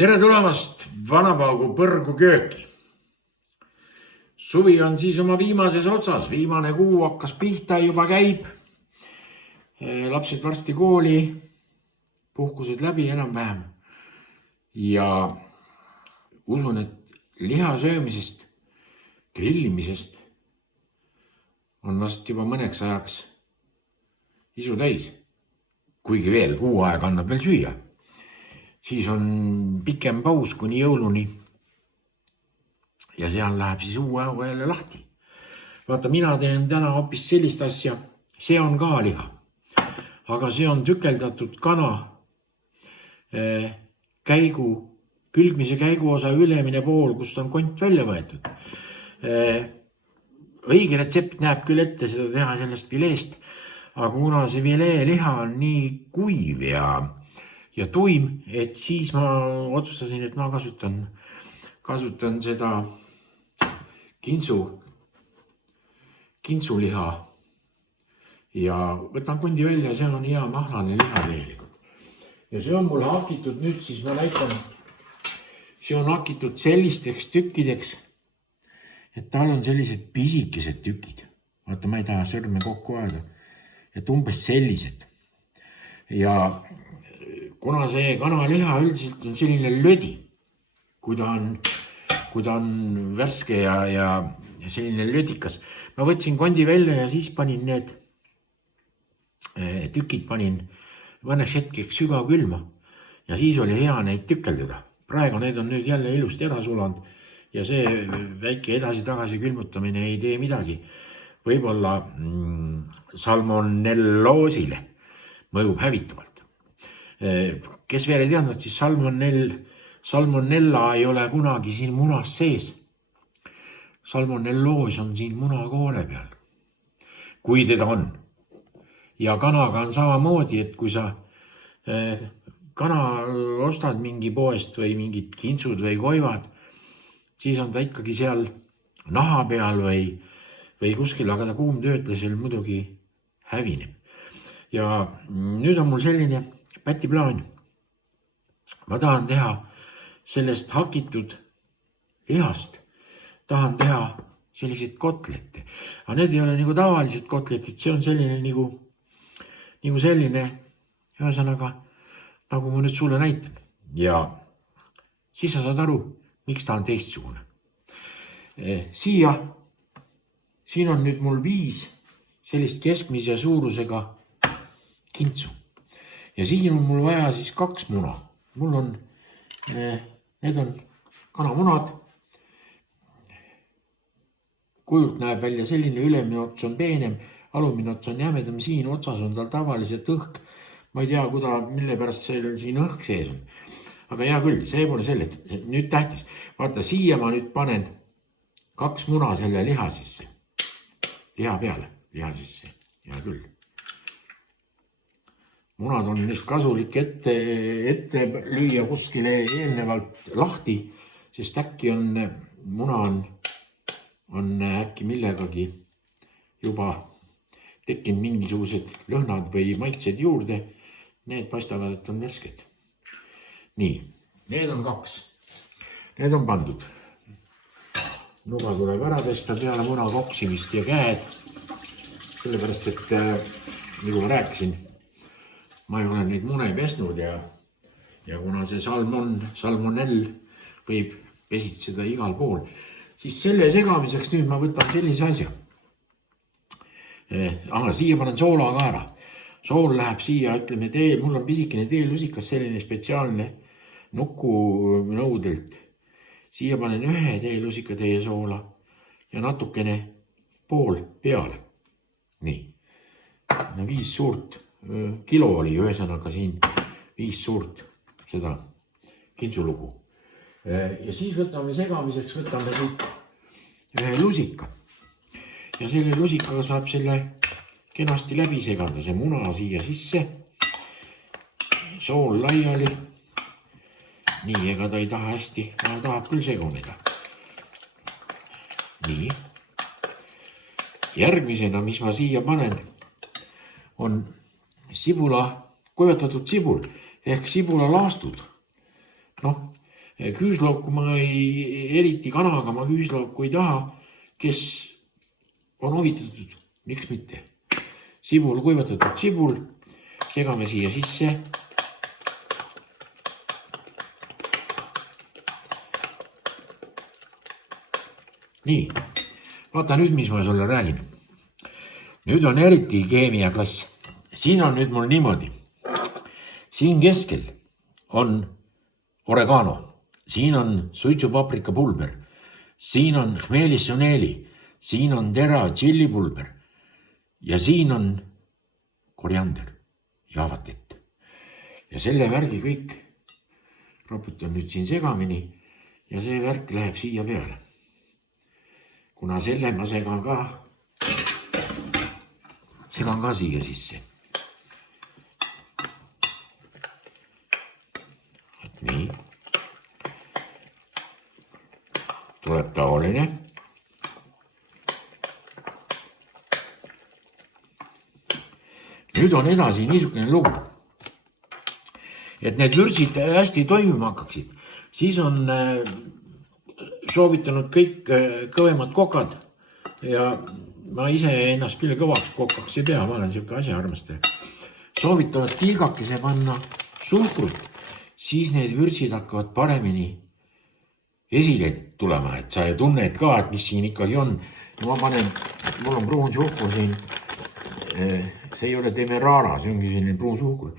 Tere tulemast Vanapaugu põrgu kööki. Suvi on siis oma viimases otsas, viimane kuu hakkas pihta, juba käib. Lapsed varsti kooli, puhkused läbi enam-vähem. Ja usun, et liha söömisest, grillimisest on vast juba mõneks ajaks isu täis. Kuigi veel kuu aega annab veel süüa. Siis on pikem paus kuni jõuluni ja seal läheb siis uue hauga jälle lahti. Vaata, mina teen täna hoopis sellist asja, see on ka liha, aga see on tükeldatud kana külgmise käiguosa ülemine pool, kust on kont välja võetud. Õige retsept näeb küll ette seda teha sellest vileest, aga kuna see vilee liha on nii kuiv ja tuim, et siis ma otsustasin, et ma kasutan seda kintsuliha ja võtan kondi välja, see on hea mahlane liha tegelikult. Ja see on mul hakitud nüüd, siis ma näitan, see on hakitud sellisteks tükkideks, et tal on sellised pisikesed tükid. Vaata, ma ei taha sõrme kokku aega, et umbes sellised. Ja kuna see kanaliha üldiselt on selline lödi, kui ta on värske ja selline lödikas. Ma võtsin kondi välja ja siis panin need tükid mõneks hetkeks sügavkülma ja siis oli hea neid tükeldada. Praegu need on nüüd jälle ilusti ära sulanud ja see väike edasi-tagasi külmutamine ei tee midagi. Võib-olla salmonelloosile mõjub hävitavalt. Kes veel ei teadnud, siis salmonella ei ole kunagi siin munas sees. Salmonelloos on siin munakoole peal, kui teda on. Ja kanaga on samamoodi, et kui sa kana ostad mingi poest või mingid kintsud või koivad, siis on ta ikkagi seal naha peal või kuskil, aga ta kuumtöötlasel muidugi hävineb. Ja nüüd on mul selline pätiplaan. Ma tahan teha sellest hakitud lihast, tahan teha selliseid kotlette. Aga need ei ole nagu tavalised kotletid, see on selline nagu selline, ühesõnaga, nagu ma nüüd sulle näitan. Ja siis sa saad aru, miks ta on teistsugune. Siin on nüüd mul 5 sellist keskmise suurusega kintsu. Ja siin on mul vaja siis 2 muna. Need on kanamunad. Kujult näeb välja selline, ülemine ots on peenem, alumine ots on jämedam, siin otsas on tal tavaliselt õhk. Ma ei tea, mille pärast siin õhk sees on. Aga hea küll, see pole sellest. Nüüd tähtis. Vaata, siia ma nüüd panen 2 muna selle liha sisse. Liha peale, liha sisse. Hea küll. Munad on neist kasulik ette lüüa kuskile eelnevalt lahti, sest äkki muna on äkki millegagi juba tekkinud mingisugused lõhnad või maitsed juurde. Need paistavad, et on värsked. Nii, need on 2. Need on pandud. Nuga tuleb ära pesta peale muna koksimist ja käed. Sellepärast, et nagu ma rääkisin, ma ei ole neid mune pesnud ja kuna see salmonell võib pesitseda igal pool, siis selle segamiseks nüüd ma võtan sellise asja. Siia panen soola ka ära. Sool läheb siia, ütleme, mul on pisikene teelusikas, selline spetsiaalne nukunõudelt. Siia panen 1 teelusika teie soola ja natukene pool peale. Nii, 5 suurt. Kilo oli ühesõnaga siin 5 suurt seda kintsulugu. Ja siis võtame segamiseks, võtame nüüd 1 lusika. Ja selle lusikaga saab selle kenasti läbi segada, see muna siia sisse. Sool laiali. Nii, ega ta ei taha hästi, ta tahab küll seguneda. Nii. Järgmisena, mis ma siia panen, on kuivatatud sibul ehk sibulalaastud. Küüslauku ma eriti kanaga ma küüslauku ei taha, kes on huvitatud, miks mitte. Sibul, kuivatatud sibul, segame siia sisse. Nii, vaata nüüd, mis ma sulle räägin. Nüüd on eriti keemiaklass. Siin on nüüd mul niimoodi. Siin keskel on oregano, siin on suitsupaprika pulber, siin on hmeelissuneeli, siin on tera tšillipulber ja siin on koriander ja avatett. Ja selle värgi kõik raputan nüüd siin segamini ja see värk läheb siia peale. Kuna selle ma segan ka siia sisse. Nii. Tuleb taoline. Nüüd on edasi niisugune lugu, et need vürtsid hästi toimima hakkaksid. Siis on soovitanud kõik kõvemad kokad ja ma ise ennast küll kõvaks kokaks ei pea, ma olen siuke asja armastaja. Soovitavad tilgakese panna suhkrut, siis need vürtsid hakkavad paremini esile tulema, et sa tunned ka, et mis siin ikkagi on. Ma panen, mul on pruun suhkur siin, see ei ole Demerara, see ongi selline pruun suhkur.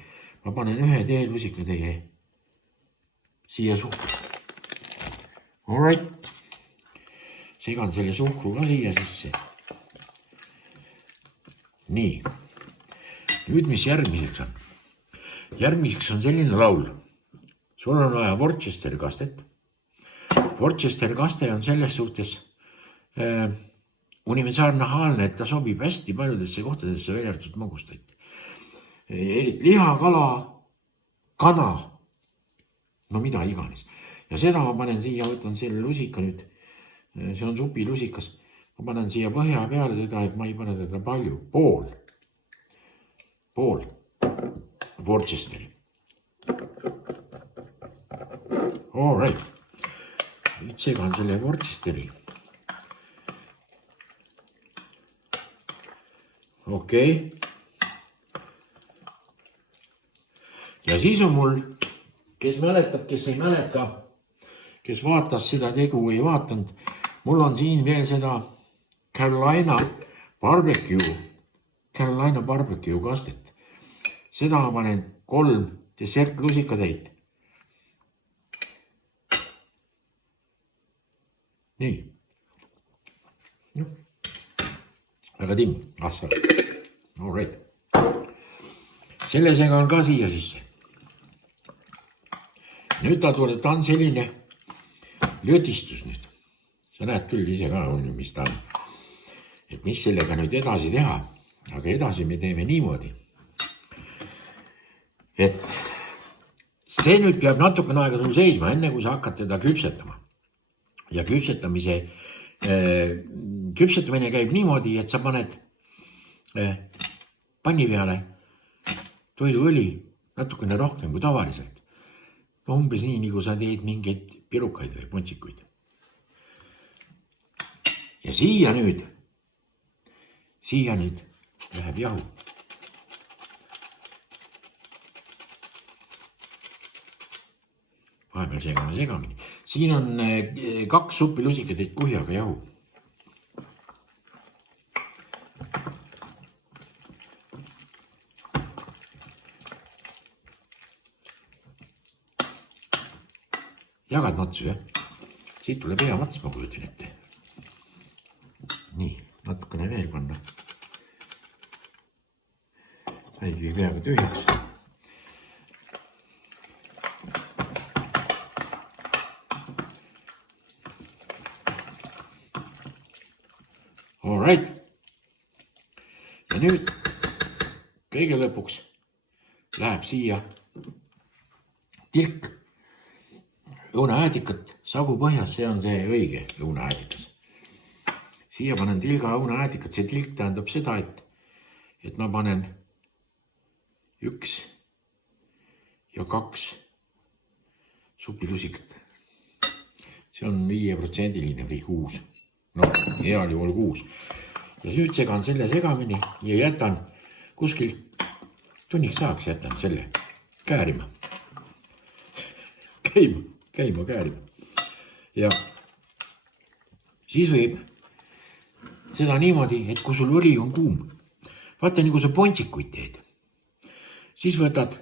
Ma panen ühe teelusika teie siia suhkur. All right. Segan selle suhkru ka siia sisse. Nii. Nüüd mis järgmiseks on? Järgmiseks on selline laul. Sul on vaja Worcesteri kastet. Worcesteri kaste on selles suhtes universaalnahaalne, et ta sobib hästi paljudesse kohtadesse välja arvatud magustaid. Liha, kala, kana, no mida iganes. Ja seda ma panen siia, võtan selle lusika nüüd, see on supilusikas. Ma panen siia põhja peale teda, et ma ei pane teda palju. Pool Worcesteri. All right. Nüüd segan selle Worcesteri. Okei. Ja siis on mul, kes mäletab, kes ei mäleta, kes vaatas seda tegu või ei vaatanud, mul on siin veel seda Carolina barbecue kastet. Seda ma panen 3 desertlusikatäit. Nii. Väga timm. All right. Selle segan ka siia sisse. Nüüd ta on selline löötistus nüüd. Sa näed küll ise ka, mis ta on. Et mis sellega nüüd edasi teha. Aga edasi me teeme niimoodi. Et see nüüd peab natukene aega sul seisma, enne kui sa hakkad teda küpsetama. Ja küpsetamine käib niimoodi, et sa paned panni peale toiduõli natukene rohkem kui tavaliselt. No umbes nii, nagu sa teed mingeid pirukaid või pontsikuid. Ja siia nüüd läheb jahu. Vahepeal segamini. Siin on 2 supilusikatäit kuhjaga jahu. Jagad matsu, jah? Siit tuleb hea mats, ma kujutan ette. Nii, natukene veel panna. Saigi peaga tühjaks. All right. Ja nüüd kõige lõpuks läheb siia tilk õunaäädikat, sagu põhjas, see on see õige õunaäädikas. Siia panen tilga õunaäädikat, see tilk tähendab seda, et ma panen 1 ja 2 supilusikat. see on 5% või 6. No heal juhul 6. Ja nüüd segan selle segamini ja jätan kuskil tunniks ajaks jätan selle käärima. Käima käärima. Ja siis võib seda niimoodi, et kui sul õli on kuum, vaata nagu sa pontsikuid teed, siis võtad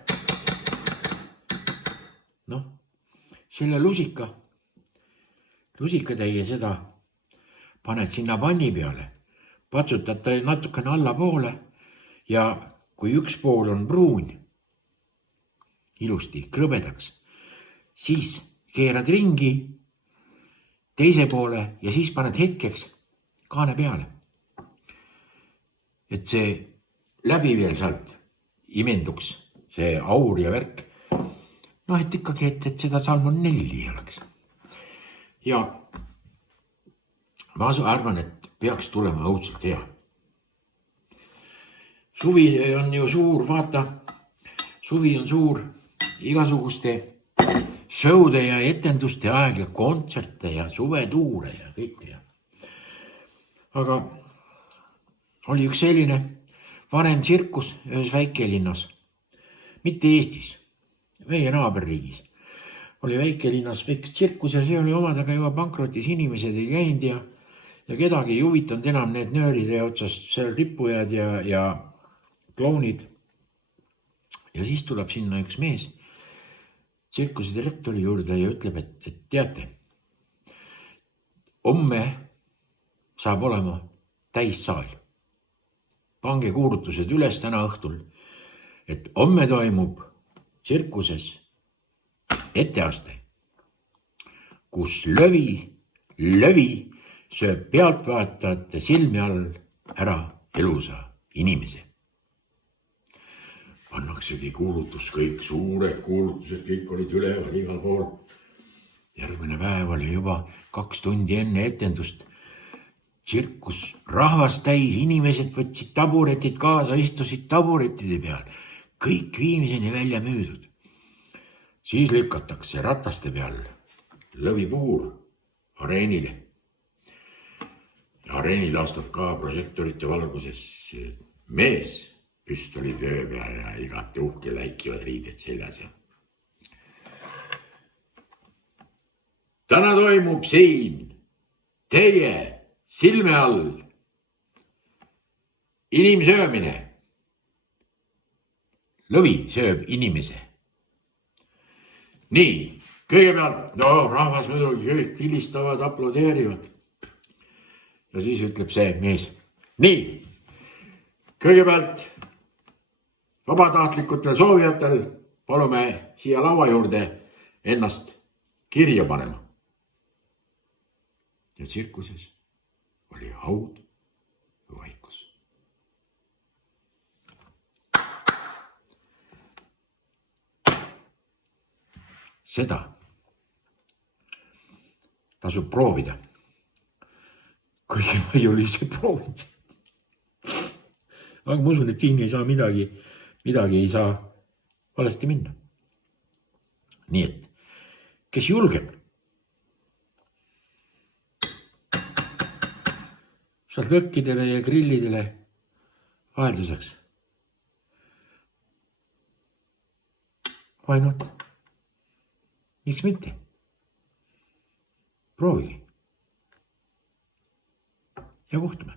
selle lusikatäie seda paned sinna panni peale, patsutad ta natukene allapoole ja kui üks pool on pruun, ilusti krõbedaks, siis keerad ringi teise poole ja siis paned hetkeks kaane peale. Et see läbi veel sealt imenduks, see aur ja värk. Et ikkagi, et seda salmonelli oleks. Ja ma arvan, et peaks tulema õudselt hea. Suvi on ju suur, vaata, suvi on suur igasuguste show'de ja etenduste aeg ja kontserte ja suvetuure ja kõike. Aga oli üks selline vanem tsirkus ühes väikelinnas, mitte Eestis, meie naaberriigis. Oli väikelinnas väikest tsirkus ja see oli omadega juba pankrotis, inimesed ei käinud ja kedagi ei huvitanud enam need nööride otsast seal rippujad ja klounid. Ja siis tuleb sinna üks mees tsirkuse direktori juurde ja ütleb, et teate, homme saab olema täissaal. Pange kuulutused üles täna õhtul, et homme toimub tsirkuses etteaste, kus lövi sööb pealtvaatajate silmi all ära elusa inimese. Pannaksegi kuulutus, kõik suured kuulutused, kõik olid üleval igal pool. Järgmine päev oli juba 2 tundi enne etendust. Tsirkus rahvast täis, inimesed võtsid taburetid kaasa, istusid taburetide peal. Kõik viimiseni välja müüdud. Siis lükatakse rataste peal lõvipuur areenile. Areenil astab ka prožektorite valguses mees püstoli töö peal ja igati uhke läikivad riided seljas. Täna toimub siin teie silme all inimsöömine. Lõvi sööb inimese. Nii, kõigepealt, rahvas muidugi kõik vilistavad, aplodeerivad. Ja siis ütleb see mees. Nii, kõigepealt vabatahtlikutel soovijatel palume siia laua juurde ennast kirja panema. Ja tsirkuses oli haud ja vaikus. Seda tasub proovida. Kuigi ma ei ole ise proovinud. Aga ma usun, et siin ei saa midagi ei saa valesti minna. Nii et, kes julgeb, sealt lõkkidele ja grillidele vahelduseks. Why not? Miks mitte? Proovige. Ja kohtume.